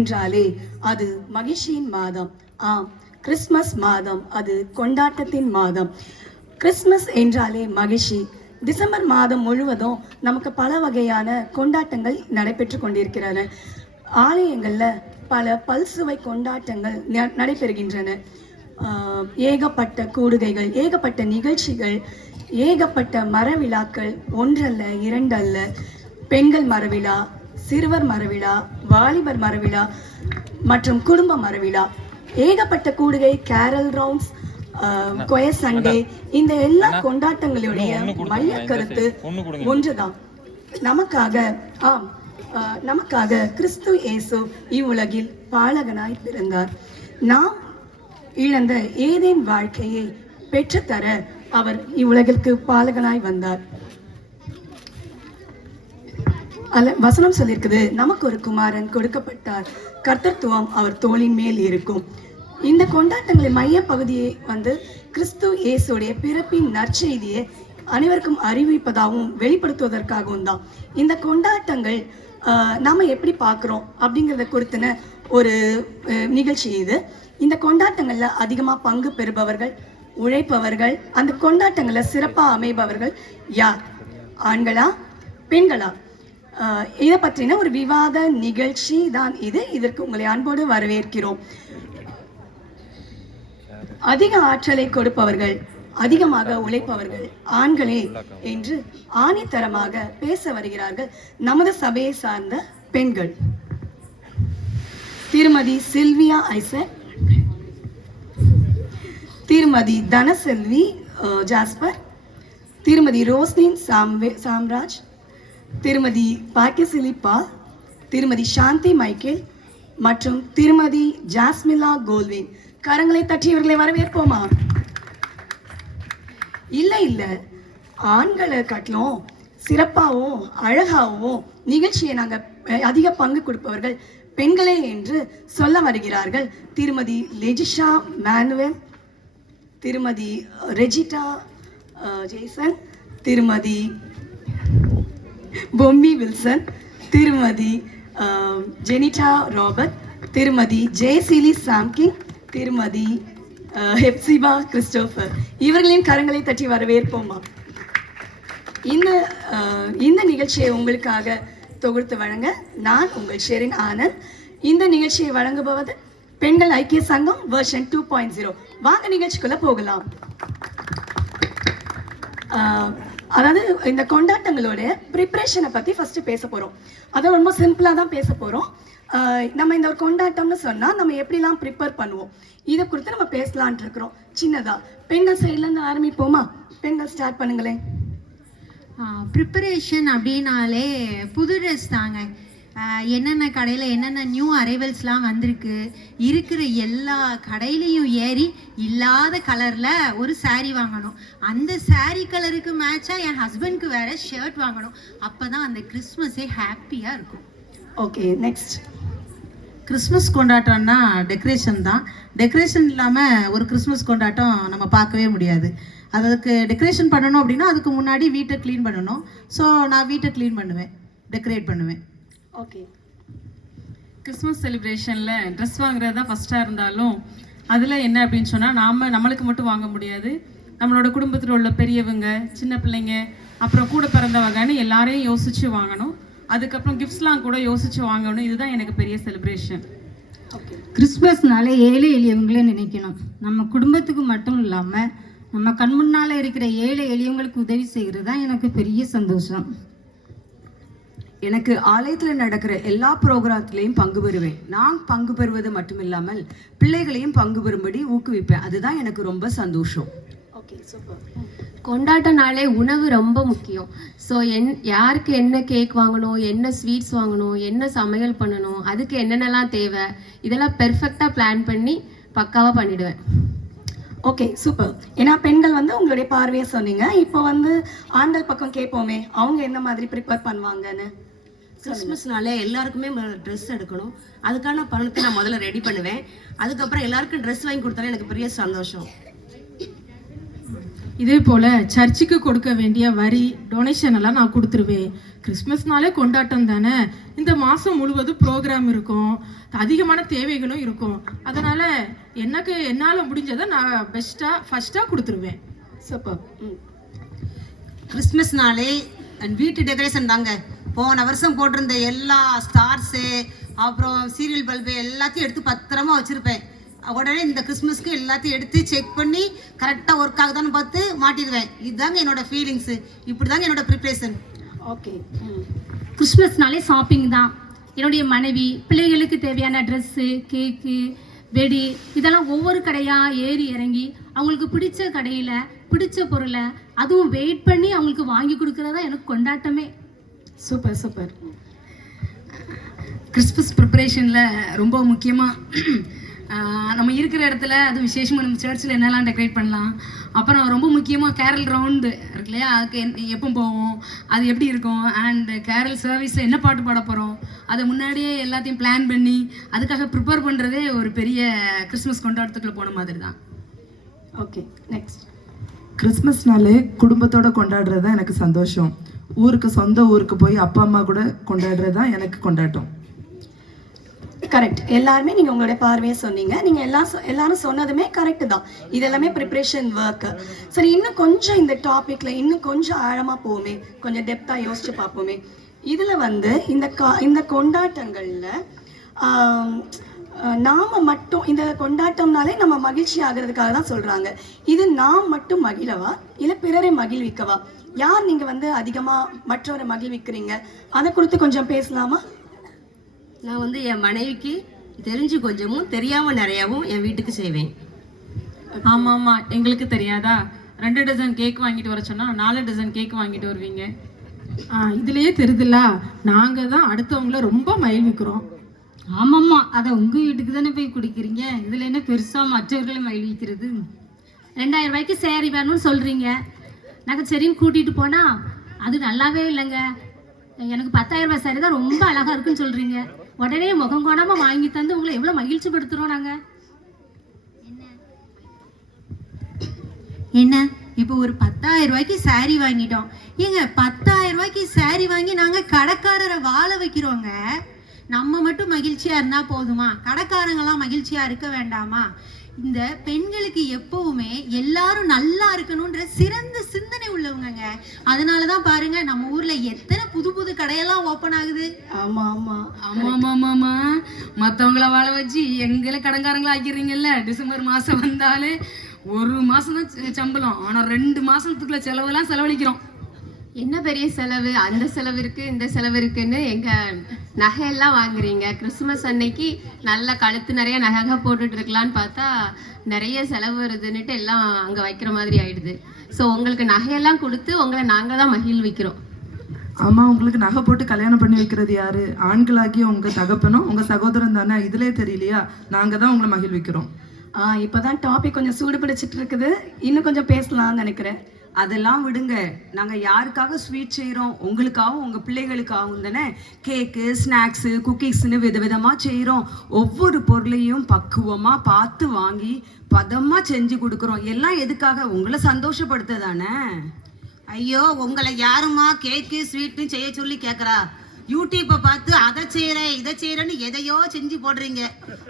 என்றாலே அது மகிழ்ச்சியின் மாதம். ஆம், கிறிஸ்மஸ் மாதம் அது கொண்டாட்டத்தின் மாதம். கிறிஸ்மஸ் என்றாலே மகிழ்ச்சி. டிசம்பர் மாதம் முழுவதும் நமக்கு பல வகையான கொண்டாட்டங்கள் நடைபெற்று கொண்டிருக்கிறது. ஆலயங்களில் பல பல்சுவை கொண்டாட்டங்கள் நடைபெறுகின்றன. ஏகப்பட்ட கூடுகைகள், ஏகப்பட்ட நிகழ்ச்சிகள், ஏகப்பட்ட மரவிழாக்கள், ஒன்றல்ல இரண்டல்ல. பெண்கள் மரவிழா, சிறுவர் மரவிழா, வாலிபர் மரவிழா மற்றும் குடும்ப மரவிழா, ஏகப்பட்ட கூடுகை, கேரல் ரவுண்ட்ஸ், கொயர் சண்டே, இந்த எல்லா கொண்டாட்டங்களுடைய மைய கருத்து ஒன்றுதான். நமக்காக கிறிஸ்து இயேசு இவ்வுலகில் பாலகனாய் பிறந்தார். நாம் இழந்த ஏதேன் வாழ்க்கையை பெற்றுத்தர அவர் இவ்வுலகிற்கு பாலகனாய் வந்தார். வசனம் சொல்லியிருக்குது, நமக்கு ஒரு குமாரன் கொடுக்கப்பட்டார், கர்த்தத்துவம் அவர் தோளின் மேல் இருக்கும். இந்த கொண்டாட்டங்களின் மைய பகுதியை கிறிஸ்து இயேசுடைய பிறப்பின் நற்செய்தியை அனைவருக்கும் அறிவிப்பதாகவும் வெளிப்படுத்துவதற்காகவும் தான். இந்த கொண்டாட்டங்கள் நாம எப்படி பார்க்குறோம் அப்படிங்கிறத குறித்தின ஒரு நிகழ்ச்சி இது. இந்த கொண்டாட்டங்கள்ல அதிகமா பங்கு பெறுபவர்கள், உழைப்பவர்கள், அந்த கொண்டாட்டங்கள்ல சிறப்பா அமைபவர்கள் யார்? ஆண்களா பெண்களா? இதை பற்றின ஒரு விவாத நிகழ்ச்சி தான் இது. இதற்கு உங்களை அன்போடு வரவேற்கிறோம். அதிக ஆற்றலை கொடுப்பவர்கள், அதிகமாக உழைப்பவர்கள் ஆண்களே என்று ஆணித்தரமாக பேச வருகிறார்கள் நமது சபையை சார்ந்த பெண்கள். திருமதி சில்வியா ஐசக், திருமதி தனசெல்வி ஜாஸ்பர், திருமதி ரோஸ்லின் சாம்ராஜ், திருமதி பாக்கியசிலி பால், திருமதி சாந்தி மைக்கேல் மற்றும் திருமதி ஜாஸ்மிலா கோல்வின். கரங்களை தட்டி இவர்களை வரவேற்போமா? இல்ல ஆண்களை காட்டிலும் சிறப்பாகவும் அழகாகவும் நிகழ்ச்சியை நாங்கள் அதிக பங்கு கொடுப்பவர்கள் பெண்களே என்று சொல்ல வருகிறார்கள். திருமதி லெஜிஷா மேனுவல், திருமதி ரெஜிட்டா ஜேசன், திருமதி பொம்மி வில்சன், திருமதி ஜெனிட்டா ராபர்ட், திருமதி ஜெயசீலி சாம்கிங், திருமதி ஹெப்சிபா கிறிஸ்டோபர். இவர்களின் கரங்களை தட்டி வரவேற்போமா? இந்த நிகழ்ச்சியை உங்களுக்காக தொகுத்து வழங்க நான் உங்கள் ஷெரின் ஆனந்த். இந்த நிகழ்ச்சியை வழங்குபவது பெண்கள் ஐக்கிய சங்கம் வெர்ஷன் 2.0. வாங்க நிகழ்ச்சிக்குள்ள போகலாம். அதாவது இந்த கொண்டாட்டங்களோட ப்ரிப்ரேஷனை பற்றி ஃபர்ஸ்ட் பேச போகிறோம். அதை ரொம்ப சிம்பிளாக தான் பேச போகிறோம். நம்ம இந்த ஒரு கொண்டாட்டம்னு சொன்னால் நம்ம எப்படிலாம் ப்ரிப்பேர் பண்ணுவோம், இதை குறித்து நம்ம பேசலான் இருக்கிறோம். சின்னதா பெண்கள் சைட்லேருந்து ஆரம்பிப்போமா? பெண்கள் ஸ்டார்ட் பண்ணுங்களேன். ப்ரிப்பரேஷன் அப்படின்னாலே புது ட்ரெஸ் தாங்க. என்னென்ன கடையில் என்னென்ன நியூ அரைவல்ஸ்லாம் வந்திருக்கு, இருக்கிற எல்லா கடையிலையும் ஏறி இல்லாத கலரில் ஒரு சாரீ வாங்கணும். அந்த சாரீ கலருக்கு மேட்சாக என் ஹஸ்பண்ட்க்கு வேற ஷர்ட் வாங்கணும். அப்போ தான் அந்த கிறிஸ்மஸே ஹாப்பியாக இருக்கும். Okay, next. கிறிஸ்மஸ் கொண்டாட்டம்னா டெக்கரேஷன் தான். டெக்கரேஷன் இல்லாமல் ஒரு கிறிஸ்மஸ் கொண்டாட்டம் நம்ம பார்க்கவே முடியாது. அதுக்கு டெக்கரேஷன் பண்ணணும் அப்படின்னா அதுக்கு முன்னாடி வீட்டை க்ளீன் பண்ணணும். ஸோ நான் வீட்டை க்ளீன் பண்ணுவேன், டெக்கரேட் பண்ணுவேன். ஓகே. கிறிஸ்மஸ் செலிப்ரேஷனில் ட்ரெஸ் வாங்குறது தான் ஃபஸ்ட்டாக இருந்தாலும் அதில் என்ன அப்படின்னு சொன்னால் நம்மளுக்கு மட்டும் வாங்க முடியாது. நம்மளோட குடும்பத்தில் உள்ள பெரியவங்க, சின்ன பிள்ளைங்க, அப்புறம் கூட பிறந்தவங்கன்னு எல்லாரையும் யோசித்து வாங்கணும். அதுக்கப்புறம் கிஃப்ட்ஸ்லாம் கூட யோசித்து வாங்கணும். இதுதான் எனக்கு பெரிய செலிப்ரேஷன். கிறிஸ்மஸ்னாலே ஏழை எளியவங்களே நினைக்கணும். நம்ம குடும்பத்துக்கு மட்டும் இல்லாமல் நம்ம கண் முன்னால் இருக்கிற ஏழை எளியவங்களுக்கு உதவி செய்கிறது தான் எனக்கு பெரிய சந்தோஷம். எனக்கு ஆலயத்தில் நடக்கிற எல்லா ப்ரோக்ராம்லேயும் பங்கு பெறுவேன். நான் பங்கு பெறுவது மட்டும் இல்லாமல் பிள்ளைகளையும் பங்கு பெறும்படி ஊக்குவிப்பேன். அதுதான் எனக்கு ரொம்ப சந்தோஷம். Okay, super. கொண்டாட்டனாலே உணவு ரொம்ப முக்கியம். ஸோ யாருக்கு என்ன கேக் வாங்கணும், என்ன ஸ்வீட்ஸ் வாங்கணும், என்ன சமையல் பண்ணணும், அதுக்கு என்னென்னலாம் தேவை, இதெல்லாம் பெர்ஃபெக்டாக பிளான் பண்ணி பக்காவாக பண்ணிடுவேன். Okay, super. ஏன்னா பெண்கள் உங்களுடைய பார்வையை சொன்னீங்க. இப்போ ஆண்கள் பக்கம் கேட்போமே, அவங்க என்ன மாதிரி ப்ரிப்பேர் பண்ணுவாங்கன்னு. கிறிஸ்மஸ்னாலே எல்லாருக்குமே ட்ரெஸ் எடுக்கணும். அதுக்கான பணத்தை நான் முதல்ல ரெடி பண்ணுவேன். அதுக்கப்புறம் எல்லாருக்கும் ட்ரெஸ் வாங்கி கொடுத்தாலே எனக்கு பெரிய சந்தோஷம். இதே போல் சர்ச்சுக்கு கொடுக்க வேண்டிய வரி டொனேஷன் எல்லாம் நான் கொடுத்துருவேன். கிறிஸ்மஸ்னாலே கொண்டாட்டம் தானே. இந்த மாதம் முழுவதும் ப்ரோக்ராம் இருக்கும், அதிகமான தேவைகளும் இருக்கும். அதனால் என்னால் முடிஞ்சதை நான் ஃபஸ்ட்டாக கொடுத்துருவேன். சூப்பர். கிறிஸ்மஸ்னாலே வீட்டு டெக்கரேஷன் தாங்க. போன வருஷம் போட்டிருந்த எல்லா ஸ்டார்ஸு அப்புறம் சீரியல் பல்பு எல்லாத்தையும் எடுத்து பத்திரமா வச்சுருப்பேன். உடனே இந்த கிறிஸ்மஸ்க்கு எல்லாத்தையும் எடுத்து செக் பண்ணி கரெக்டாக ஒர்க் ஆகுதான்னு பார்த்து மாட்டிடுவேன். இதுதாங்க என்னோட ஃபீலிங்ஸு, இப்படி தாங்க என்னோட ப்ரிப்ரேஷன். ஓகே. கிறிஸ்மஸ்னாலே ஷாப்பிங் தான். என்னுடைய மனைவி பிள்ளைகளுக்கு தேவையான ட்ரெஸ்ஸு, கேக்கு, வெடி இதெல்லாம் ஒவ்வொரு கடையாக ஏறி இறங்கி அவங்களுக்கு பிடிச்ச கடையில் பிடிச்ச பொருளை அதுவும் வெயிட் பண்ணி அவங்களுக்கு வாங்கி கொடுக்குறதா எனக்கு கொண்டாட்டமே. Super super. கிறிஸ்மஸ் ப்ரிப்பரேஷனில் ரொம்ப முக்கியமாக நம்ம இருக்கிற இடத்துல அது விசேஷமாக நம்ம சர்ச்சில் என்னெல்லாம் டெக்கரேட் பண்ணலாம். அப்புறம் ரொம்ப முக்கியமாக கேரல் ரவுண்டு இருக்கு இல்லையா, அதுக்கு எப்போ போவோம், அது எப்படி இருக்கும், அண்ட் கேரல் சர்வீஸில் என்ன பாட்டு பாட போகிறோம், அதை முன்னாடியே எல்லாத்தையும் பிளான் பண்ணி அதுக்காக ப்ரிப்பேர் பண்ணுறதே ஒரு பெரிய கிறிஸ்மஸ் கொண்டாட்டத்துக்குள்ளே போன மாதிரி தான். Okay, next. கிறிஸ்மஸ்னாலே குடும்பத்தோட கொண்டாடுறது தான் எனக்கு சந்தோஷம். சொந்த ஊருக்கு போய் அப்பா அம்மா கூட கொண்டாடுறது தான் எனக்கு கொண்டாட்டம். கரெக்ட். எல்லாருமே நீங்கள் உங்களுடைய பார்வையை சொன்னீங்க. நீங்கள் எல்லாரும் சொன்னதுமே கரெக்டு தான். இது எல்லாமே ப்ரிப்ரேஷன் ஒர்க்கு. சரி, இன்னும் கொஞ்சம் இந்த டாப்பிக்கில் இன்னும் கொஞ்சம் ஆழமாக போவோமே, கொஞ்சம் டெப்த்தாக யோசிச்சு பார்ப்போமே. இதில் வந்து இந்த கொண்டாட்டங்களில் நாம் மட்டும் இந்த கொண்டாட்டம்னாலே நம்ம மகிழ்ச்சி ஆகிறதுக்காக தான் சொல்கிறாங்க. இது நாம் மட்டும் மகிழவா இல்லை பிறரை மகிழ்விக்கவா? யார் நீங்கள் வந்து அதிகமாக மற்றவரை மகிழ்விக்கிறீங்க, அதை குறித்து கொஞ்சம் பேசலாமா? நான் வந்து என் மனைவிக்கு தெரிஞ்சு கொஞ்சமும் தெரியாமல் நிறையாவும் என் வீட்டுக்கு செய்வேன். ஆமாம்மா, எங்களுக்கு தெரியாதா? 2 டஜன் கேக் வாங்கிட்டு வர சொன்னால் 4 டஜன் கேக் வாங்கிட்டு வருவீங்க. இதுலேயே தெரியுதுல்ல, நாங்கள் தான் அடுத்தவங்கள ரொம்ப மகிழ்விக்கிறோம். ஆமாம்மா, அதை உங்கள் வீட்டுக்கு தானே போய் குடிக்கிறீங்க. இதில் என்ன பெருசாக மற்றவர்களை மகிழ்விக்கிறது? 2000 ரூபாய்க்கு சேரீ வேணும்னு சொல்கிறீங்க. நாங்கள் சரின்னு கூட்டிகிட்டு போனால் அது நல்லாவே இல்லைங்க. எனக்கு 10,000 ரூபாய் சாரி தான் ரொம்ப அழகாக இருக்குன்னு சொல்கிறீங்க. உடனே முகம் கோணாமல் வாங்கி தந்து உங்களை எவ்வளோ மகிழ்ச்சி படுத்துகிறோம் நாங்கள். என்ன இப்போ ஒரு 10,000 ரூபாய்க்கு சாரி வாங்கிட்டோம். ஏங்க 10,000 ரூபாய்க்கு சாரி வாங்கி நாங்கள் கடைக்காரரை வாழ வைக்கிறோங்க. நம்ம மட்டும் மகிழ்ச்சியா இருந்தா போதுமா? கடைக்காரங்களாம் மகிழ்ச்சியா இருக்க வேண்டாமா? இந்த பெண்களுக்கு எப்பவுமே எல்லாரும் நல்லா இருக்கணும்ன்ற சிறந்த சிந்தனை உள்ளவங்க. அதனாலதான் பாருங்க நம்ம ஊர்ல எத்தனை புது புது கடையெல்லாம் ஓப்பன் ஆகுது. ஆமா ஆமா ஆமா ஆமா ஆமா, மத்தவங்கள வாழ வச்சு எங்களை கடன்காரங்களா ஆக்கிடுறீங்கல்ல. டிசம்பர் மாசம் வந்தாலே 1 மாசம் தான் சம்பளம், ஆனா 2 மாசத்துக்குள்ள செலவெல்லாம் செலவழிக்கிறோம். என்ன பெரிய செலவு, அந்த செலவு இருக்கு இந்த செலவு இருக்குன்னு எங்க நகையெல்லாம் வாங்குறீங்க. கிறிஸ்துமஸ் அன்னைக்கு நல்ல கழுத்து நிறைய நகை போட்டுட்டு இருக்கலான்னு பார்த்தா நிறைய செலவு வருதுன்னுட்டு எல்லாம் அங்கே வைக்கிற மாதிரி ஆயிடுது. ஸோ உங்களுக்கு நகையெல்லாம் கொடுத்து உங்களை நாங்கள் தான் மகிழ்விக்கிறோம். ஆமா, உங்களுக்கு நகை போட்டு கல்யாணம் பண்ணி வைக்கிறது யாரு? ஆண்களாகி உங்க தகப்பனும் உங்க சகோதரன் தானே. இதுலயே தெரியலையா? நாங்க தான் உங்களை மகிழ்விக்கிறோம். இப்போதான் டாபிக் கொஞ்சம் சூடு பிடிச்சிட்டு இருக்குது. இன்னும் கொஞ்சம் பேசலாம்னு நினைக்கிறேன். அதெல்லாம் விடுங்க. நாங்கள் யாருக்காக ஸ்வீட் செய்கிறோம்? உங்களுக்காகவும் உங்கள் பிள்ளைகளுக்காகவும் தானே. கேக்கு, ஸ்நாக்ஸு, குக்கீஸ்னு விதவிதமாக செய்கிறோம். ஒவ்வொரு பொருளையும் பக்குவமாக பார்த்து வாங்கி பதமாக செஞ்சு கொடுக்குறோம். எல்லாம் எதுக்காக? உங்களை சந்தோஷப்படுத்த தானே. ஐயோ, உங்களை யாருமா கேக்கு ஸ்வீட்டு செய்ய சொல்லி கேட்குறா? யூடியூப்பை பார்த்து அதை செய்கிறேன் இதை செய்கிறேன்னு எதையோ செஞ்சு போடுறீங்க.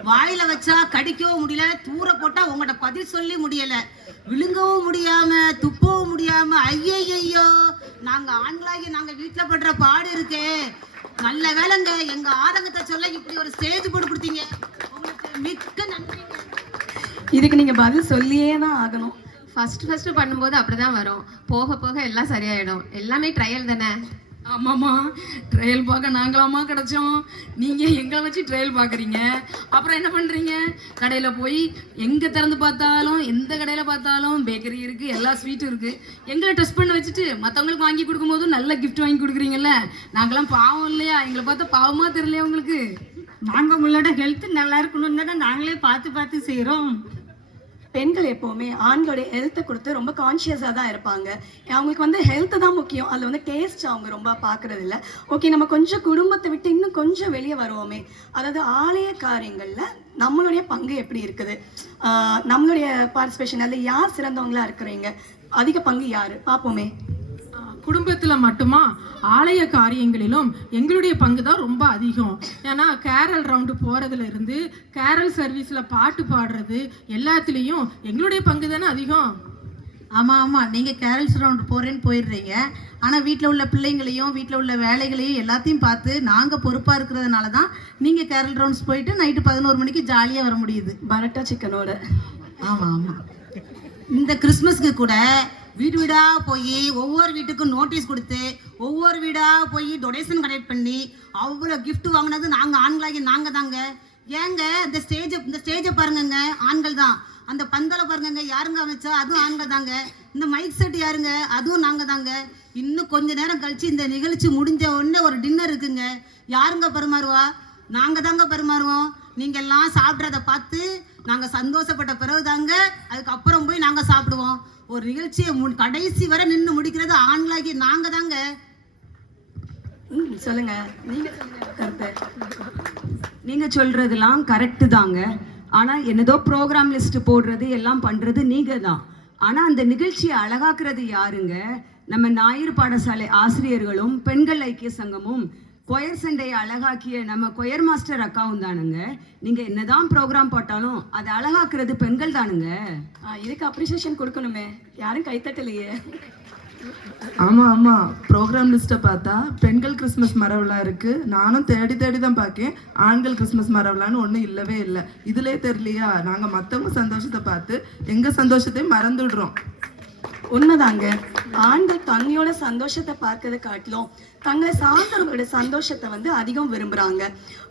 வாயில வச்சா கடிக்கவும் முடியல, தூர போட்டா உங்கள்கிட்ட பதில் சொல்லி முடியல, விழுங்கவும் முடியாம துப்பவும் முடியாம. ஐயோ, நாங்க ஆண்களாகி நாங்க வீட்டுல படுற பாடு இருக்கே. நல்ல வேலைங்க, எங்க ஆதங்கத்தை சொல்ல இப்படி ஒரு ஸ்டேஜ் போட்டு கொடுத்தீங்க. உங்களுக்கு மிக்க நன்றி. இதுக்கு நீங்க பதில் சொல்லியே தான் ஆகணும். ஃபர்ஸ்ட் பண்ணும்போது அப்படிதான் வரும், போக போக எல்லாம் சரியாயிடும். எல்லாமே ட்ரையல் தானே. ஆமாம்மா, ட்ரையல் பார்க்க நாங்களாமா கிடைச்சோம். நீங்கள் எங்களை வச்சு ட்ரையல் பார்க்குறீங்க. அப்புறம் என்ன பண்ணுறீங்க? கடையில் போய் எங்கே திறந்து பார்த்தாலும் எந்த கடையில் பார்த்தாலும் பேக்கரி இருக்குது, எல்லா ஸ்வீட்டும் இருக்குது. எங்களை டெஸ்ட் பண்ண வச்சுட்டு மற்றவங்களுக்கு வாங்கி கொடுக்கும்போதும் நல்ல கிஃப்ட் வாங்கி கொடுக்குறீங்கல்ல. நாங்களாம் பாவம் இல்லையா? எங்களை பார்த்தா பாவமாக தெரியலையா உங்களுக்கு? நாங்கள் உங்களோட ஹெல்த் நல்லா இருக்கணும்னு தானே நாங்களே பார்த்து செய்கிறோம். பெண்கள் எப்போவுமே ஆண்களுடைய ஹெல்த்தை கொடுத்து ரொம்ப கான்ஷியஸாக தான் இருப்பாங்க. அவங்களுக்கு வந்து ஹெல்த்து தான் முக்கியம். அதில் வந்து டேஸ்ட் அவங்க ரொம்ப பார்க்குறது இல்லை. ஓகே, நம்ம கொஞ்சம் குடும்பத்தை விட்டு இன்னும் கொஞ்சம் வெளியே வருவோமே. அதாவது ஆலய காரியங்களில் நம்மளுடைய பங்கு எப்படி இருக்குது, நம்மளுடைய பார்ட்டிசிபேஷன் அதில் யார் சிறந்தவங்களா இருக்கிறீங்க, அதிக பங்கு யார் பார்ப்போமே. குடும்பத்தில் மட்டுமா, ஆலய காரியங்களிலும் எங்களுடைய பங்கு தான் ரொம்ப அதிகம். ஏன்னா கேரல் ரவுண்டு போகிறதுல இருந்து கேரல் சர்வீஸில் பாட்டு பாடுறது எல்லாத்துலேயும் எங்களுடைய பங்கு தானே அதிகம். ஆமாம், நீங்கள் கேரல்ஸ் ரவுண்டு போகிறேன்னு போயிடுறீங்க. ஆனால் வீட்டில் உள்ள பிள்ளைங்களையும் வீட்டில் உள்ள வேலைகளையும் எல்லாத்தையும் பார்த்து நாங்கள் பொறுப்பாக இருக்கிறதுனால தான் நீங்கள் கேரல் ரவுண்ட்ஸ் போயிட்டு நைட்டு 11 மணிக்கு ஜாலியாக வர முடியுது பரோட்டா சிக்கனோட. ஆமாம். இந்த கிறிஸ்மஸ்க்கு கூட வீடு வீடா போய் ஒவ்வொரு வீட்டுக்கும் நோட்டீஸ் கொடுத்து ஒவ்வொரு வீடா போய் டொனேஷன் கலெக்ட் பண்ணி அவ்வளோ gift வாங்கினது நாங்கள் ஆண்களாகி நாங்கள் தாங்க. ஏங்க இந்த ஸ்டேஜை பாருங்கங்க, ஆண்கள் தான். அந்த பந்தலை பாருங்கங்க, யாருங்க அமைச்சா, அதுவும் ஆண்கள் தாங்க. இந்த மைக் செட் யாருங்க, அதுவும் நாங்கள் தாங்க. இன்னும் கொஞ்ச நேரம் கழிச்சு இந்த நிகழ்ச்சி முடிஞ்ச உடனே ஒரு டின்னர் இருக்குங்க. யாருங்க பரிமாறுவா? நாங்கள் தாங்க பரிமாறுவோம். நீங்கள் எல்லாம் சாப்பிட்றத பார்த்து நாங்கள் சந்தோஷப்பட்ட பிறகு தாங்க அதுக்கப்புறம் போய் நாங்கள் சாப்பிடுவோம். ஒரு நிகழ்ச்சியை கடைசி வரை நின்று முடிக்கிறது ஆண்களாகி நாங்கள் தாங்க. சொல்லுங்க, நீங்க சொல்லுங்க கருத்து. நீங்க சொல்றதெல்லாம் கரெக்டு தாங்க. ஆனா என்னதோ ப்ரோக்ராம் லிஸ்ட் போடுறது எல்லாம் பண்றது நீங்க தான். ஆனா அந்த நிகழ்ச்சியை அழகாக்குறது யாருங்க? நம்ம ஞாயிறு பாடசாலை ஆசிரியர்களும் பெண்கள் ஐக்கிய சங்கமும் கொயர் சண்டையை அழகாக்கிய நம்ம கொயர் மாஸ்டர் அக்காவும் தானுங்க. நீங்க என்னதான் ப்ரோக்ராம் போட்டாலும் அதை அழகாக்குறது பெண்கள் தானுங்க. இதுக்கு அப்ரிசியேஷன் கொடுக்கணுமே, யாரும் கைத்தட்டலையே. ஆமா, ப்ரோக்ராம் லிஸ்ட்டை பார்த்தா பெண்கள் கிறிஸ்மஸ் மரவிழா இருக்கு. நானும் தேடி தான் பார்க்கேன். ஆண்கள் கிறிஸ்மஸ் மரவிழான்னு ஒன்றும் இல்லவே இல்லை. இதுலே தெரியலையா, நாங்க மற்றவங்க சந்தோஷத்தை பார்த்து எங்க சந்தோஷத்தையும் மறந்துடுறோம். உண்மைதாங்க. ஆண்கள் தங்களோட சந்தோஷத்தை பார்க்கறத காட்டிலும் தங்களை சார்ந்தவங்களோட சந்தோஷத்தை அதிகம் விரும்புறாங்க.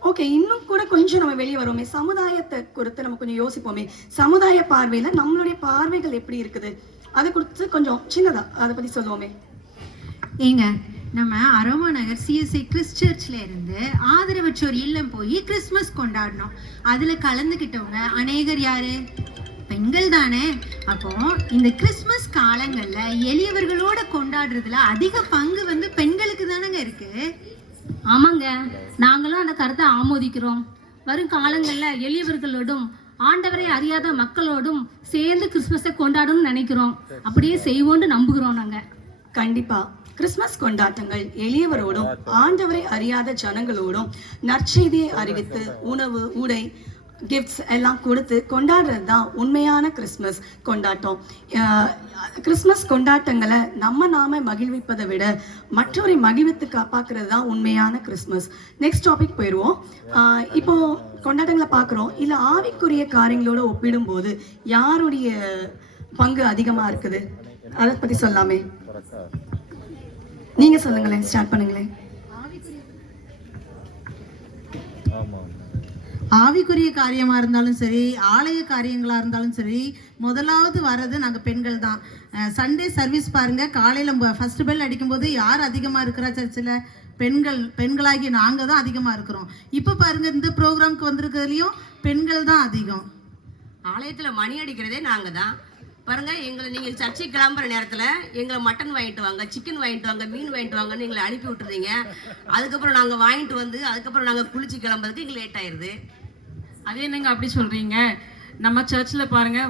ஓகே, இன்னும் கூட கொஞ்சம் நம்ம வெளியே வருவோமே, சமுதாயத்தை குறித்து நம்ம கொஞ்சம் யோசிப்போமே. சமுதாய பார்வையில நம்மளுடைய பார்வைகள் எப்படி இருக்குது, அதை குறித்து கொஞ்சம் சின்னதா அதை பத்தி சொல்லுவோமே. ஏங்க, நம்ம அரோமா நகர் சிஎஸ்ஐ கிறிஸ்ட் சர்ச்ல இருந்து ஆதரவற்றோர் இல்லம் போய் கிறிஸ்மஸ் கொண்டாடினோம். அதுல கலந்துக்கிட்டவங்க அநேகர் யாரு? பெண்கள் தானே. அப்போ இந்த கிறிஸ்மஸ் காலங்கள்ல எளியவர்களோட கொண்டாடுறதுல அதிக பங்கு பெண்களுக்கு தானங்க இருக்கு. ஆமாங்க, நாங்களும் அந்த கருத்தை ஆமோதிக்கிறோம். வரும் காலங்களில் எளியவர்களோடும் ஆண்டவரை அறியாத மக்களோடும் சேர்ந்து கிறிஸ்மஸை கொண்டாடணும்னு நினைக்கிறோம். அப்படியே செய்வோன்னு நம்புகிறோம் நாங்கள். கண்டிப்பா கிறிஸ்மஸ் கொண்டாட்டங்கள் எளியவரோடும் ஆண்டவரை அறியாத ஜனங்களோடும் நற்செய்தியை அறிவித்து உணவு, உடை, கிஃப்ட்ஸ் எல்லாம் கொடுத்து கொண்டாடுறது தான் உண்மையான கிறிஸ்மஸ் கொண்டாட்டம். கிறிஸ்மஸ் கொண்டாட்டங்களை நாம மகிழ்விப்பதை விட மற்றவரை மகிழ்வித்து காப்பாக்குறது தான் உண்மையான கிறிஸ்மஸ். நெக்ஸ்ட் டாபிக் போயிடுவோம். இப்போ கொண்டாட்டங்களை பார்க்குறோம். இல்லை ஆவிக்குரிய காரியங்களோட ஒப்பிடும்போது யாருடைய பங்கு அதிகமாக இருக்குது, அதை பற்றி சொல்லாமே. நீங்கள் சொல்லுங்களேன், ஸ்டார்ட் பண்ணுங்களேன். ஆவிக்குரிய காரியமாக இருந்தாலும் சரி, ஆலய காரியங்களாக இருந்தாலும் சரி, முதலாவது வர்றது நாங்கள் பெண்கள் தான். சண்டே சர்வீஸ் பாருங்கள், காலையில் ஃபர்ஸ்ட் பெல் அடிக்கும்போது யார் அதிகமாக இருக்கிறா சர்ச்சில்? பெண்களாகி நாங்கள் தான் அதிகமாக இருக்கிறோம். இப்போ பாருங்கள், இந்த ப்ரோக்ராம்க்கு வந்திருக்கிறதுலையும் பெண்கள் தான் அதிகம். ஆலயத்தில் மணி அடிக்கிறதே நாங்கள் தான். பாருங்க, நீங்கள் சர்ச்சைக்கு கிளம்புற நேரத்தில் எங்களை மட்டன் வாங்கிட்டு வாங்க, சிக்கன் வாங்கிட்டு வாங்க, மீன் வாங்கிட்டு வாங்கன்னு எங்களை அனுப்பி விட்டுறீங்க. அதுக்கப்புறம் நாங்கள் வாங்கிட்டு வந்து அதுக்கப்புறம் நாங்கள் குளிச்சு கிளம்புறதுக்கு எங்களுக்கு லேட் ஆயிடுது. அதே என்னங்க அப்படி சொல்றீங்க? நம்ம சர்ச்சில் பாருங்க,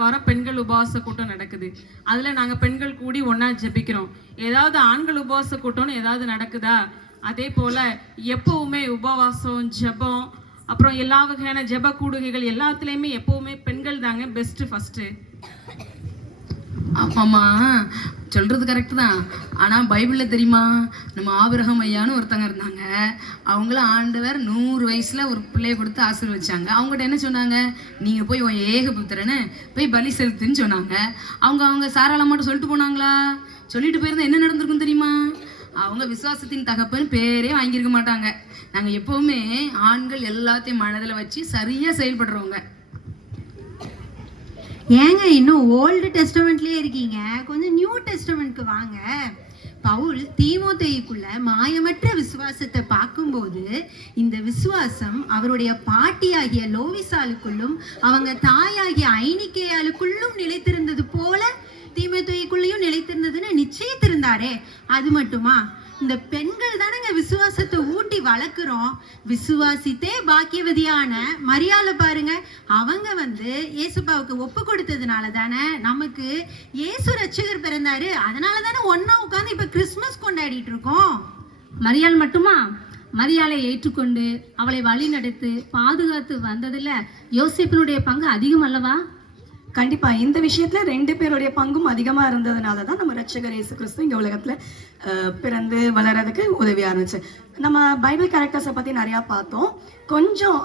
வாரம் பெண்கள் உபவாச கூட்டம் நடக்குது. அதில் நாங்கள் பெண்கள் கூடி ஒன்றா ஜெபிக்கிறோம். ஏதாவது ஆண்கள் உபவாச கூட்டம்னு ஏதாவது நடக்குதா? அதே போல் எப்போவுமே உபவாசம், ஜெபம், அப்புறம் எல்லா வகையான ஜெப கூடுகைகள் எல்லாத்துலேயுமே எப்போவுமே பெண்கள் தாங்க பெஸ்ட்டு ஃபஸ்ட்டு. ஆமாம்மா, சொல்கிறது கரெக்டு தான். ஆனால் பைபிளில் தெரியுமா, நம்ம ஆபிரகாம் ஐயான்னு ஒருத்தங்க இருந்தாங்க. அவங்களும் ஆண்டவர் 100 வயசில் ஒரு பிள்ளையை கொடுத்து ஆசீர்வதிச்சாங்க. அவங்ககிட்ட என்ன சொன்னாங்க? நீங்கள் போய் உன் ஏகபுத்திரன்னு போய் பலி செலுத்துன்னு சொன்னாங்க. அவங்க சாராளமாட்ட சொல்லிட்டு போனாங்களா? சொல்லிட்டு போயிருந்தா என்ன நடந்திருக்கும் தெரியுமா? அவங்க விசுவாசத்தின் தகப்பன்னு பேரே வாங்கியிருக்க மாட்டாங்க. நாங்கள் எப்போவுமே ஆண்கள் எல்லாத்தையும் மனதில் வச்சு சரியாக செயல்படுறவங்க. ஏங்க இன்னும் ஓல்டு டெஸ்டமெண்ட்லயே இருக்கீங்க? கொஞ்சம் நியூ டெஸ்டமெண்ட்க்கு வாங்க. பவுல் தீமோத்தேயுக்குள்ள மாயமற்ற விசுவாசத்தை பார்க்கும்போது இந்த விசுவாசம் அவருடைய பாட்டியாகிய லோவிசாலுக்குள்ளும் அவங்க தாயாகிய ஐனிக்கேயாளுக்குள்ளும் நிலைத்திருந்தது போல தீமோத்தேயுக்குள்ளேயும் நிலைத்திருந்ததுன்னு நிச்சயித்திருந்தாரே. அது மட்டுமா, இந்த பெண்கள் தானேங்க விசுவாசத்தை ஊட்டி வளர்க்குறோம். விசுவாசித்தே பாக்கியவதியான மரியாதை பாருங்க, அவங்க வந்து இயேசுப்பாவுக்கு ஒப்பு கொடுத்ததுனால தானே நமக்கு இயேசு ரட்சகர் பிறந்தாரு. அதனால தானே ஒன்னா உட்காந்து இப்ப கிறிஸ்மஸ் கொண்டாடிட்டு இருக்கோம். மரியாள் மட்டுமா? மரியாளை ஏற்றுக்கொண்டு அவளை வழி நடத்து பாதுகாத்து வந்ததுல யோசேப்பினுடைய பங்கு அதிகம் அல்லவா? கண்டிப்பா இந்த விஷயத்துல 2 பேருடைய பங்கும் அதிகமா இருந்ததுனால தான் நம்ம ரட்சகர் இயேசு கிறிஸ்து இங்க உலகத்துல பிறந்து வளர்றதுக்கு உதவியா இருந்துச்சு. நம்ம பைபிள் கேரக்டர்ஸை பத்தி நிறைய பார்த்தோம். கொஞ்சம்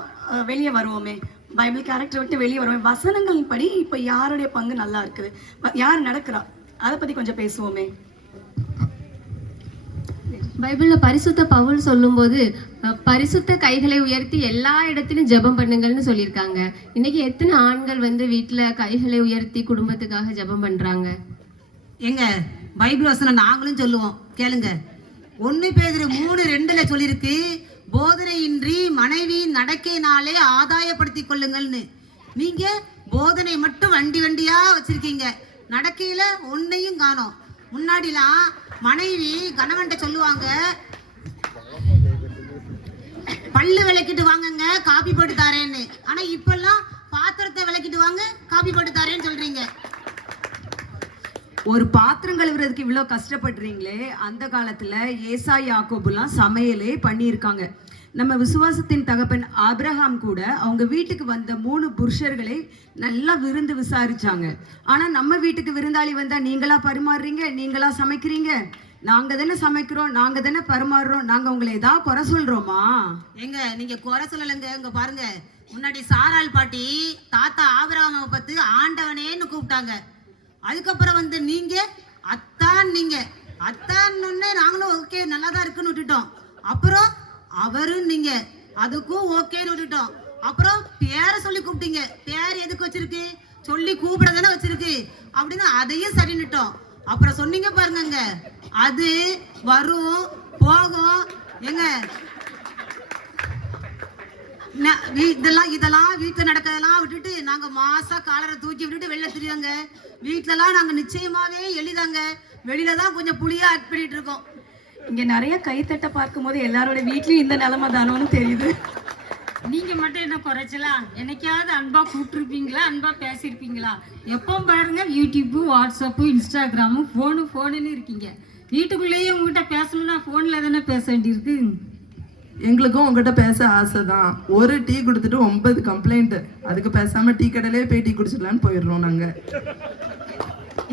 வெளியே வருவோமே, பைபிள் கேரக்டர் விட்டு வெளியே வருவோமே. வசனங்கள் படி இப்ப யாருடைய பங்கு நல்லா இருக்குது, யார் நடக்கிறா, அதை பத்தி கொஞ்சம் பேசுவோமே. பைபிள்ல பரிசுத்த பவுல் சொல்லும்போது பரிசுத்த கைகளை உயர்த்தி எல்லா இடத்திலும் ஜெபம் பண்ணுங்கள்னு சொல்லியிருக்காங்க. இன்னைக்கு எத்தனை ஆண்கள் வந்து வீட்டுல கைகளை உயர்த்தி குடும்பத்துக்காக ஜெபம் பண்றாங்க? எங்க பைபிள் வசனம் நாங்களும் சொல்லுவோம், கேளுங்க. 1 பேதுரு 3:2 சொல்லியிருக்கு, போதனையின்றி மனைவி நடக்கையினாலே ஆதாயப்படுத்தி கொள்ளுங்கள்னு. நீங்க போதனை மட்டும் வண்டியா வச்சிருக்கீங்க, நடக்கையில ஒன்னையும் காணோம். முன்னாடிலாம் மனைவி கணவன்கிட்ட சொல்லுவாங்க, பல்லு விளக்கிட்டு வாங்கங்க காபி போட்டு தாரேன்னு. ஆனா இப்பெல்லாம் பாத்திரத்தை விளக்கிட்டு வாங்க காபி போட்டு தாரேன்னு சொல்றீங்க. ஒரு பாத்திரம் கழுவுறதுக்கு இவ்வளோ கஷ்டப்படுறீங்களே, அந்த காலத்துல ஏசா யாக்கோபுலாம் சமையலே பண்ணியிருக்காங்க. நம்ம விசுவாசத்தின் தகப்பன் ஆபிரகாம் கூட அவங்க வீட்டுக்கு வந்த 3 புருஷர்களை நல்லா விருந்து விசாரிச்சாங்க. ஆனா நம்ம வீட்டுக்கு விருந்தாளி வந்தா நீங்களா பரிமாறுறீங்க, நீங்களா சமைக்கிறீங்க, நாங்க தானே சமைக்கிறோம், நாங்க தானே பரிமாறுறோம், நாங்க உங்களை ஏதாவது குறை சொல்றோமா? எங்க நீங்க குறை சொல்லலைங்க. இங்க பாருங்க, முன்னாடி சாராள் பாட்டி தாத்தா ஆபிரகாமை பார்த்து ஆண்டவனேன்னு கூப்பிட்டாங்க. அதுக்கப்புறம் வந்து நீங்க அத்தான், நீங்க அத்தான்னு நாங்களும் ஓகே நல்லா தான் இருக்குன்னு விட்டுட்டோம். அப்புறம் அவரும் நீங்க அதுக்கும் ஓகேன்னு விட்டுட்டோம். அப்புறம் பேரை சொல்லி கூப்பிட்டீங்க. பேர் எதுக்கு வச்சிருக்கு? சொல்லி கூப்பிட தானே வச்சிருக்கு அப்படின்னு அதையும் சரின்னுட்டோம். அப்புறம் சொன்னீங்க பாருங்க, அது வரும் போகும். எங்க இதெல்லாம் வீட்டுல நடக்கிறதெல்லாம் விட்டுட்டு நாங்க மாசா காலரை தூக்கி விட்டுட்டு வெளில தெரியாங்க. வீட்டுலலாம் நாங்க நிச்சயமாவே எளிதாங்க, வெளியில தான் கொஞ்சம் புளியா ஆக்ட் பண்ணிட்டு இருக்கோம். இங்க நிறைய கைத்தட்ட பார்க்கும்போது எல்லாரோட வீட்லயும் இந்த நிலைமை தானோன்னு தெரியுது. நீங்க மட்டும் என்ன குறைச்சலாம்? என்னைக்காவது அன்பா கூப்பிட்டுருப்பீங்களா? அன்பா பேசியிருப்பீங்களா? எப்போ பாருங்க யூடியூப்பு, வாட்ஸ்அப்பு, இன்ஸ்டாகிராமு, ஃபோனுன்னு இருக்கீங்க. வீட்டுக்குள்ளேயே உங்ககிட்ட பேசணும்னா ஃபோனில் தானே பேச வேண்டியிருக்கு. எங்களுக்கும் உங்ககிட்ட பேச ஆசை தான். ஒரு டீ கொடுத்துட்டு 9 கம்ப்ளைண்ட். அதுக்கு பேசாம டீ கடையிலே போய் டீ குடிச்சிடலான்னு போயிடுறோம் நாங்க.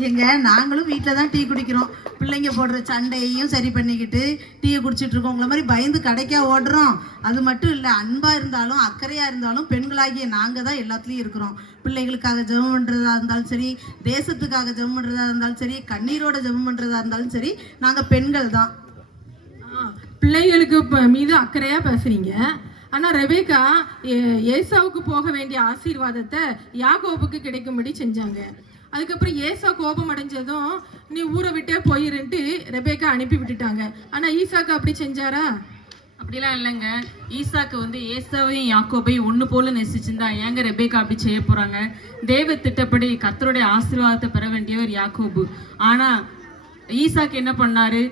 எங்க நாங்களும் வீட்டில் தான் டீ குடிக்கிறோம். பிள்ளைங்க போடுற சண்டையையும் சரி பண்ணிக்கிட்டு டீயை குடிச்சிட்டு இருக்கோம். உங்களை மாதிரி பயந்து கடைக்கா ஓடுறோம். அது மட்டும் இல்லை, அன்பாக இருந்தாலும் அக்கறையாக இருந்தாலும் பெண்களாகிய நாங்கள் தான் எல்லாத்துலேயும் இருக்கிறோம். பிள்ளைகளுக்காக ஜெபம் பண்ணுறதா இருந்தாலும் சரி, தேசத்துக்காக ஜெபம் பண்ணுறதா இருந்தாலும் சரி, கண்ணீரோட ஜெபம் பண்ணுறதா இருந்தாலும் சரி, நாங்கள் பெண்கள் தான். பிள்ளைகளுக்கு மீது அக்கறையா பேசுறீங்க. ஆனா ரெபேக்கா ஏசாவுக்கு போக வேண்டிய ஆசீர்வாதத்தை யாக்கோபுக்கு கிடைக்கும்படி செஞ்சாங்க. அதுக்கப்புறம் ஏசா கோபம் அடைஞ்சதும் நீ ஊரை விட்டே போயிருன்ட்டு ரெபேக்கா அனுப்பி விட்டுட்டாங்க. ஆனா ஈசாக்கு அப்படி செஞ்சாரா? அப்படிலாம் இல்லைங்க. ஈசாக்கு வந்து ஏசாவையும் யாக்கோபையும் ஒன்று போல நேசிச்சிருந்தா ஏங்க ரெபேக்கா அப்படி செய்ய போறாங்க? தேவ திட்டப்படி கர்த்தருடைய ஆசீர்வாதத்தை பெற வேண்டியவர் யாக்கோபு. ஆனா ஈசாக்கு என்ன பண்ணாரு?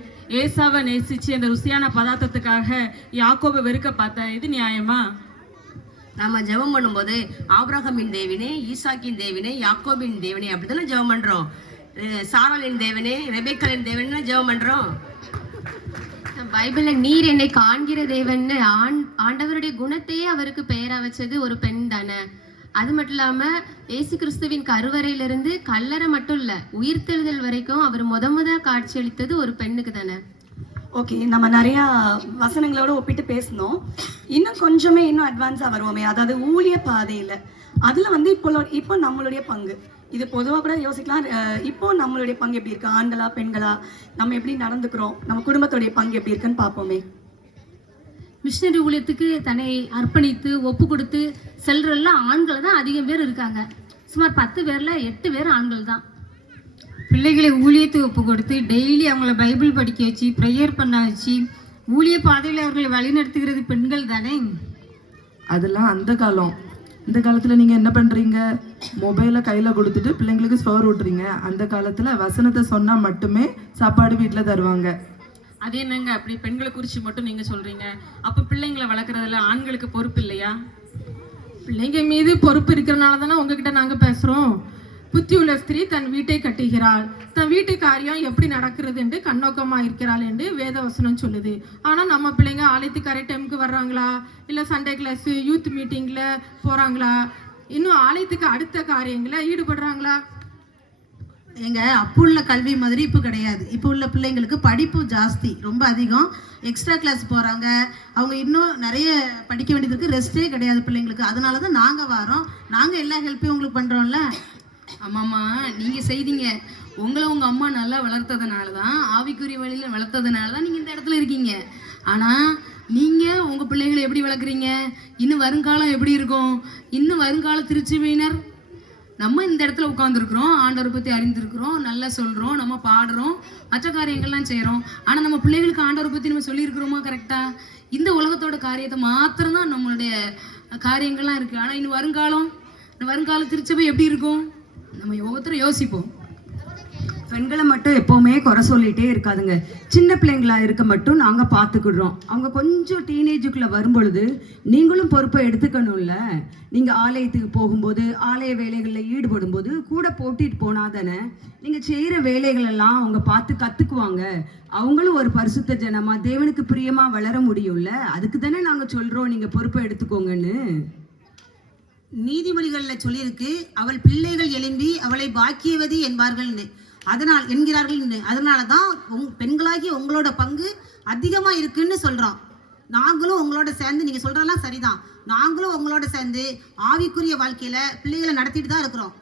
ஏசாவை நேசிச்சு அந்த ருசியான பதார்த்தத்துக்காக யாக்கோபை வெறுக்க பார்த்தா இது நியாயமா? நம்ம ஜெபம் பண்ணும்போது ஆபிரகாமின் தேவனே, ஈசாக்கின் தேவனே, யாக்கோபின் தேவனே அப்படித்தானே ஜெபம் பண்றோம். சாராளின் தேவனே, ரெபேக்காளின் தேவனே ஜெபம் பண்றோம். பைபிள்ல நீர் என்னை காண்கிற தேவன்னு ஆண்டவருடைய குணத்தையே அவருக்கு பெயரா வச்சது ஒரு பெண் தானே. அது மட்டும் இல்லாம ஏசு கிறிஸ்துவின் கருவறையிலிருந்து கல்லறை மட்டும் இல்ல, உயிர்த்தெழுதல் வரைக்கும் அவர் முத காட்சி அளித்தது ஒரு பெண்ணுக்கு தானே. ஓகே, நம்ம நிறையா வசனங்களோட ஒப்பிட்டு பேசணும். இன்னும் கொஞ்சமே இன்னும் அட்வான்ஸாக வருவோமே, அதாவது ஊழிய பாதையில் அதில் வந்து இப்போ நம்மளுடைய பங்கு இது பொதுவாக கூட யோசிக்கலாம். இப்போ நம்மளுடைய பங்கு எப்படி இருக்கு? ஆண்களா பெண்களா? நம்ம எப்படி நடந்துக்கிறோம்? நம்ம குடும்பத்துடைய பங்கு எப்படி இருக்குன்னு பார்ப்போமே. மிஷினரி ஊழியத்துக்கு தன்னை அர்ப்பணித்து ஒப்பு கொடுத்து செல்றெல்லாம் ஆண்கள் தான் அதிகம் பேர் இருக்காங்க. சுமார் 10 பேர்ல 8 பேர் ஆண்கள் தான். பிள்ளைகளை ஊழியத்தை ஒப்பு கொடுத்து டெய்லி அவங்கள பைபிள் படிக்க வச்சு ப்ரேயர் பண்ண வச்சு ஊழிய பாதையில் அவர்களை வழிநடத்துகிறது பெண்கள் தானே. அதெல்லாம் அந்த காலம். இந்த காலத்தில் நீங்கள் என்ன பண்ணுறீங்க? மொபைலை கையில் கொடுத்துட்டு பிள்ளைங்களுக்கு சோறு ஊட்டுறீங்க. அந்த காலத்தில் வசனத்தை சொன்னால் மட்டுமே சாப்பாடு வீட்டில் தருவாங்க. அது என்னங்க அப்படி பெண்களை குறித்து மட்டும் நீங்கள் சொல்கிறீங்க? அப்போ பிள்ளைங்களை வளர்க்குறதுல ஆண்களுக்கு பொறுப்பு இல்லையா? பிள்ளைங்க மீது பொறுப்பு இருக்கிறனால தானே உங்ககிட்ட நாங்கள் பேசுகிறோம். புத்தியுள்ள ஸ்திரீ தன் வீட்டை கட்டுகிறாள், தன் வீட்டு காரியம் எப்படி நடக்கிறது என்று கண்ணோக்கமாக இருக்கிறாள் என்று வேதவசனம் சொல்லுது. ஆனால் நம்ம பிள்ளைங்க ஆலயத்துக்கு கரெக்ட் டைமுக்கு வர்றாங்களா, இல்லை சண்டே கிளாஸு யூத் மீட்டிங்கில் போகிறாங்களா, இன்னும் ஆலயத்துக்கு அடுத்த காரியங்களை ஈடுபடுறாங்களா? அப்போ உள்ள கல்வி மாதிரி இப்போ கிடையாது. இப்போ உள்ள பிள்ளைங்களுக்கு படிப்பு ஜாஸ்தி, ரொம்ப அதிகம். எக்ஸ்ட்ரா கிளாஸ் போகிறாங்க, அவங்க இன்னும் நிறைய படிக்க வேண்டியது இருக்குது. ரெஸ்ட்டே கிடையாது பிள்ளைங்களுக்கு. அதனால தான் நாங்கள் வரோம், நாங்கள் எல்லா ஹெல்ப்பையும் உங்களுக்கு பண்ணுறோம்ல. ஆமாம்மா, நீங்கள் செய்தீங்க. உங்களை உங்கள் அம்மா நல்லா வளர்த்ததுனால தான், ஆவிக்குரிய வழியில் வளர்த்ததுனால தான் நீங்கள் இந்த இடத்துல இருக்கீங்க. ஆனால் நீங்கள் உங்கள் பிள்ளைகளை எப்படி வளர்க்குறீங்க? இன்னும் வருங்காலம் எப்படி இருக்கும்? இன்னும் வருங்கால திருச்சபையினர் நம்ம இந்த இடத்துல உட்காந்துருக்குறோம், ஆண்டவரை பற்றி அறிந்திருக்கிறோம், நல்லா சொல்கிறோம், நம்ம பாடுறோம், மற்ற காரியங்கள்லாம் செய்கிறோம். ஆனால் நம்ம பிள்ளைகளுக்கு ஆண்டவரை பற்றி நம்ம சொல்லியிருக்கிறோமா கரெக்டாக? இந்த உலகத்தோட காரியத்தை மாத்திரம்தான் நம்மளுடைய காரியங்கள்லாம் இருக்குது. ஆனால் இன்னும் வருங்கால திருச்சபை எப்படி இருக்கும்? நம்ம ஒவ்வொருத்தரும் யோசிப்போம். பெண்களை மட்டும் எப்போவுமே குறை சொல்லிகிட்டே இருக்காதுங்க. சின்ன பிள்ளைங்களா இருக்க மட்டும் நாங்கள் பார்த்துக்கிடுறோம். அவங்க கொஞ்சம் டீனேஜுக்குள்ளே வரும்பொழுது நீங்களும் பொறுப்பை எடுத்துக்கணும்ல. நீங்கள் ஆலயத்துக்கு போகும்போது, ஆலய வேலைகளில் ஈடுபடும் போது கூட போட்டிட்டு போனாதானே நீங்கள் செய்கிற வேலைகளெல்லாம் அவங்க பார்த்து கற்றுக்குவாங்க. அவங்களும் ஒரு பரிசுத்த ஜனமாக தேவனுக்கு பிரியமாக வளர முடியும்ல. அதுக்கு தானே நாங்கள் சொல்கிறோம் நீங்கள் பொறுப்பை எடுத்துக்கோங்கன்னு. நீதிமொழிகளில் சொல்லியிருக்கு, அவள் பிள்ளைகள் எழும்பி அவளை பாக்கியவதி என்பார்கள்னு, அதனால தான் பெண்களாகிய உங்களோட பங்கு அதிகமாக இருக்குன்னு சொல்கிறோம். நாங்களும் உங்களோட சேர்ந்து, நீங்கள் சொல்கிறதெல்லாம் சரிதான், நாங்களும் உங்களோட சேர்ந்து ஆவிக்குரிய வாழ்க்கையில் பிள்ளைகளை நடத்திட்டு தான் இருக்கிறோம்.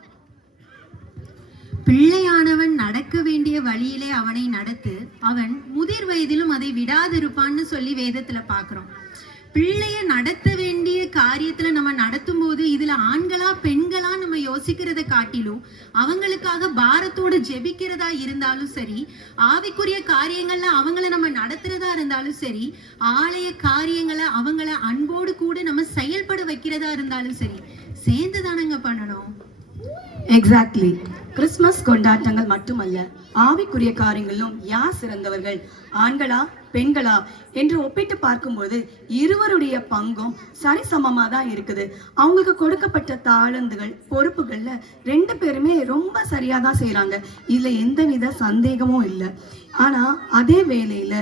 பிள்ளையானவன் நடக்க வேண்டிய வழியிலே அவனை நடத்து, அவன் முதிர் வயதிலும் அதை விடாதிருப்பான்னு சொல்லி வேதத்துல பார்க்கிறோம். பிள்ளைய நடத்த வேண்டிய காரியத்துல நம்ம நடத்தும் போது இதுல ஆண்களா பெண்களா நம்ம யோசிக்கிறத காட்டிலும் அவங்களுக்காக பாரத்தோடு ஜெபிக்கிறதா இருந்தாலும் சரி, ஆவிக்குரிய காரியங்கள்ல அவங்கள நம்ம நடத்துறதா இருந்தாலும் சரி, ஆலய காரியங்களை அவங்கள அன்போடு கூட நம்ம செயல்பட வைக்கிறதா இருந்தாலும் சரி, சேர்ந்து தானங்க பண்ணணும். எக்ஸாக்ட்லி. கிறிஸ்மஸ் கொண்டாட்டங்கள் மட்டுமல்ல, ஆவிக்குரிய காரியங்களிலும் யார் சிறந்தவர்கள், ஆண்களா பெண்களா என்று ஒப்பிட்டு பார்க்கும்போது இருவருடைய பங்கும் சரிசமமா தான் இருக்குது. அவங்களுக்கு கொடுக்கப்பட்ட தாளந்துகள் பொறுப்புகள்ல 2 பேருமே ரொம்ப சரியா தான் செய்யறாங்க. இதுல எந்தவித சந்தேகமும் இல்லை. ஆனா அதே வேளையில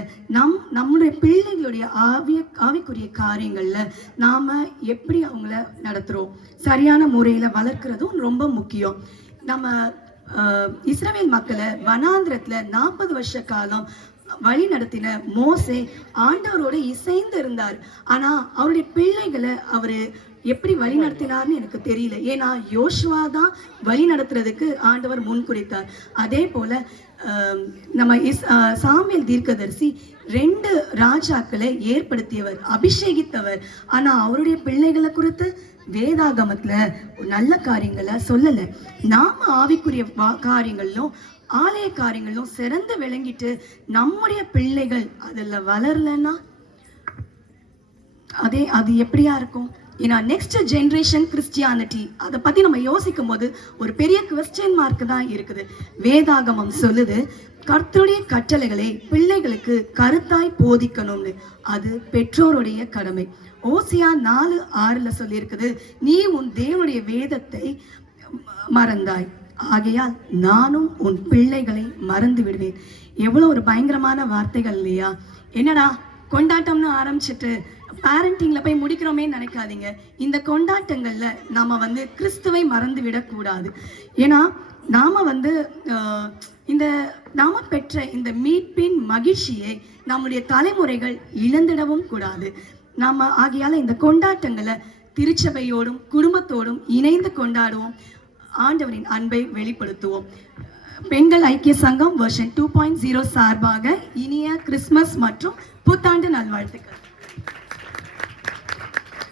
நம்முடைய பிள்ளைகளுடைய ஆவிக்குரிய காரியங்கள்ல நாம எப்படி அவங்கள நடத்துறோம், சரியான முறையில வளர்க்கிறதும் ரொம்ப முக்கியம். நம்ம இஸ்ரவேல் மக்களை வனாந்திரத்துல 40 வருஷ காலம் வழி நடத்தின மோசே ஆண்டவரோட இசைந்து இருந்தார். ஆனா அவருடைய பிள்ளைகளை அவரு எப்படி வழி நடத்தினார்னு எனக்கு தெரியல. ஏன்னா யோசுவா தான் வழி நடத்துறதுக்கு ஆண்டவர் முன்குறித்தார். அதே போல நம்ம சாமுவேல் தீர்க்கதரிசி 2 ராஜாக்களை ஏற்படுத்தியவர், அபிஷேகித்தவர். ஆனா அவருடைய பிள்ளைகளை குறித்து வேதாகமத்துல நல்ல காரியங்களை சொல்லல. நாம ஆவிக்குரிய காரியங்களிலும் ஆலய காரியங்களும் சிறந்து விளங்கிட்டு நம்முடைய பிள்ளைகள் அதில் வளரலன்னா அது எப்படியா இருக்கும்? ஏன்னா நெக்ஸ்ட் ஜென்ரேஷன் கிறிஸ்டியானிட்டி அதை பத்தி நம்ம யோசிக்கும் போது ஒரு பெரிய குவெஸ்டியன் மார்க் தான் இருக்குது. வேதாகமம் சொல்லுது, கர்த்தருடைய கட்டளைகளை பிள்ளைகளுக்கு கருத்தாய் போதிக்கணும்னு. அது பெற்றோருடைய கடமை. ஓசியா 4:6 சொல்லியிருக்குது, நீ உன் தேவனுடைய வேதத்தை மறந்தாய், ஆகையால் நானும் உன் பிள்ளைகளை மறந்து விடுவேன். எவ்வளவு ஒரு பயங்கரமான வார்த்தைகள் இல்லையா? என்னடா கொண்டாட்டம்னு ஆரம்பிச்சுட்டு பேரண்டிங்ல போய் முடிக்கிறோமே நினைக்காதீங்க. இந்த கொண்டாட்டங்கள்ல நாம கிறிஸ்துவை மறந்து விடக்கூடாது. ஏன்னா நாம பெற்ற இந்த மீட்பின் மகிழ்ச்சியை நம்முடைய தலைமுறைகள் இழந்திடவும் கூடாது. ஆகையால இந்த கொண்டாட்டங்களை திருச்சபையோடும் குடும்பத்தோடும் இணைந்து கொண்டாடுவோம். ஆண்டவரின் அன்பை வெளிப்படுத்துவோம். பெண்கள் ஐக்கிய சங்கம் வெர்ஷன் 2.0 சார்பாக இனிய கிறிஸ்துமஸ் மற்றும் புத்தாண்டு நல்வாழ்த்துக்கள்.